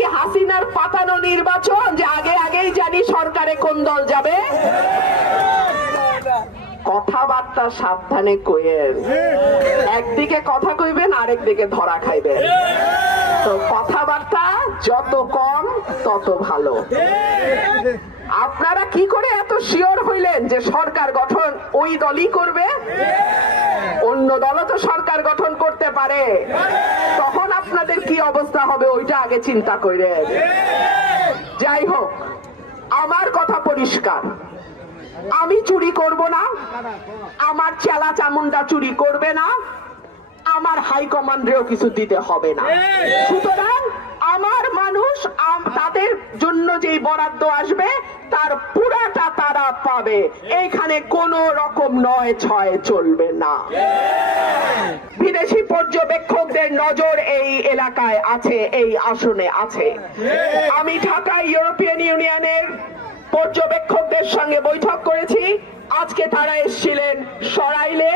কি হাসিনার পাতানো নির্বাচন যে আগে আগেই জানি সরকারে কোন দল যাবে? কথাবার্তা সাবধানে কইেন, একদিকে কথা কইবেন আরেকদিকে ধরা খাইবেন। তো কথাবার্তা যত কম তত ভালো। আপনারা কি করে এত শিওর হইলেন যে সরকার গঠন ওই দলই করবে? অন্য দলও তো সরকার গঠন করতে পারে, তখন আপনাদের কি অবস্থা হবে ওইটা আগে চিন্তা করেন। যাই হোক, আমার কথা পরিষ্কার, আমি চুরি করব না, আমার চেলা চামুন্ডা চুরি করবে না, আমার হাইকমান্ডেও কিছু দিতে হবে না। সুতরাং আমার মানুষ তাদের জন্য যেই বরাদ্দ আসবে তার পুরাটা তারা পাবে, এইখানে কোন রকম নয় ছয় চলবে না। বিদেশি পর্যবেক্ষকদের নজর এই এলাকায় আছে, এই আসনে আছে। আমি ঢাকায় ইউরোপিয়ান ইউনিয়নের পর্যবেক্ষকদের সঙ্গে বৈঠক করেছি, আজকে তারা এসেছিলেন সরাইলে।